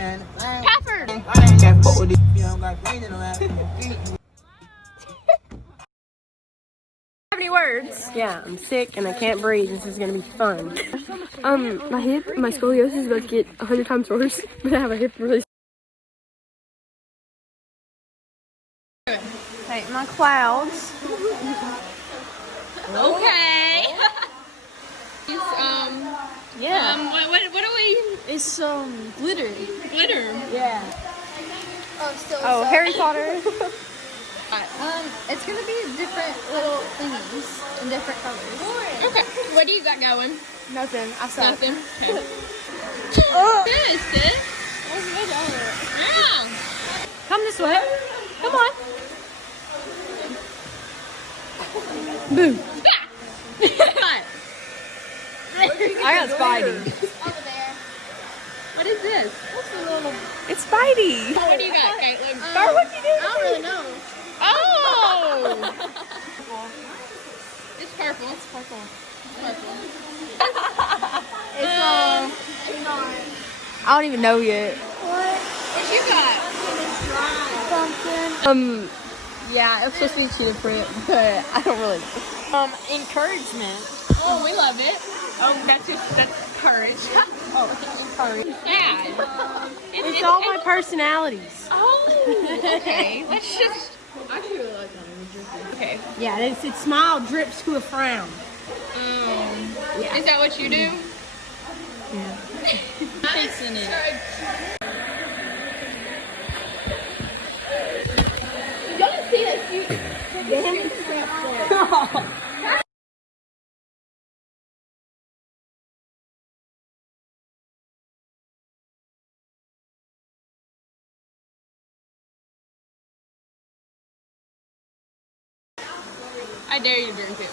Pafford. Any words? Yeah, I'm sick and I can't breathe. This is gonna be fun. My hip, my scoliosis is about to get 100 times worse, but I have a hip really. Paint my clouds. Okay. Yeah. What do we? It's glitter. Glitter. Yeah. Oh, Harry Potter. It's gonna be different little thingies in different colors. Okay. What do you got going? Nothing. I saw Nothing. Okay. Oh. Sis. Yeah. Come this way. Come on. Boo. What? I got Spidey. Over there. What is this? It's Spidey. What do you got, Caitlin? Star, what you doing? I don't really know. Oh! It's purple. It's purple. I don't even know yet. What you got? Yeah, it's supposed to be cheetah print, but I don't really know. Encouragement. Oh, we love it. Oh, that's courage. Oh, courage. Sad. It's all my personalities. Oh, okay. Let's just. I really like that. Okay. Yeah, it's smile drips to a frown. Yeah. Is that what you do? Yeah. Fixing it. Y'all see that cute? I dare you to drink it.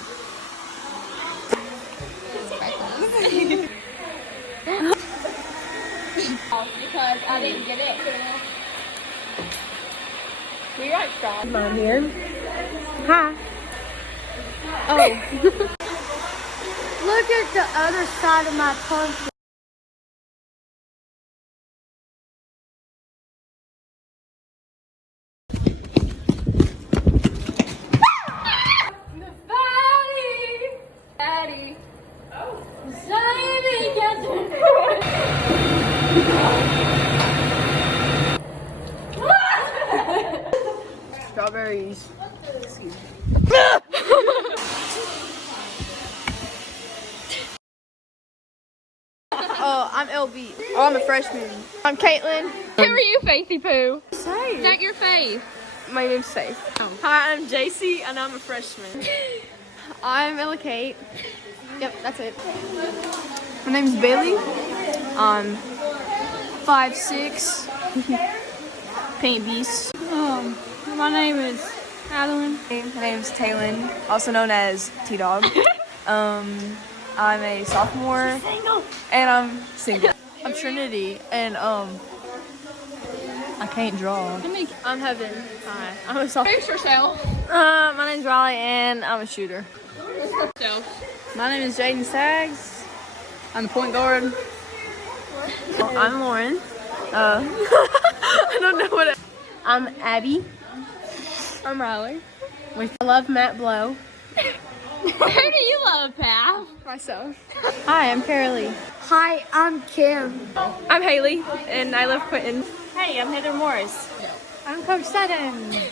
Because I didn't get it. We like straws. I'm here. Hi. Oh. Look at the other side of my pumpkin. Strawberries. Oh, I'm LB. Oh, I'm a freshman. I'm Caitlin. Who are you, Faithy Poo? Is Say. that your Faith? My name's Faith. Oh. Hi, I'm JC and I'm a freshman. I'm Ella Kate. Yep, that's it. My name's Bailey. I'm 5'6". Paint beast. My name is Adeline. My name's Taylin, also known as T-Dog. I'm a sophomore, and I'm single. I'm Trinity, and I can't draw. I'm Heaven. Hi. I'm a sophomore. Introduce yourself. My name's Riley, and I'm a shooter. So, My name is Jaden Saggs. I'm the point guard. I'm Lauren. I don't know what. I'm Abby. I'm Riley. I love Matt Blow. who do you love, pal? Myself. Hi, I'm Carolee. Hi, I'm Kim. I'm Haley, and I love Quentin. Hey, I'm Heather Morris. I'm Coach Sutton.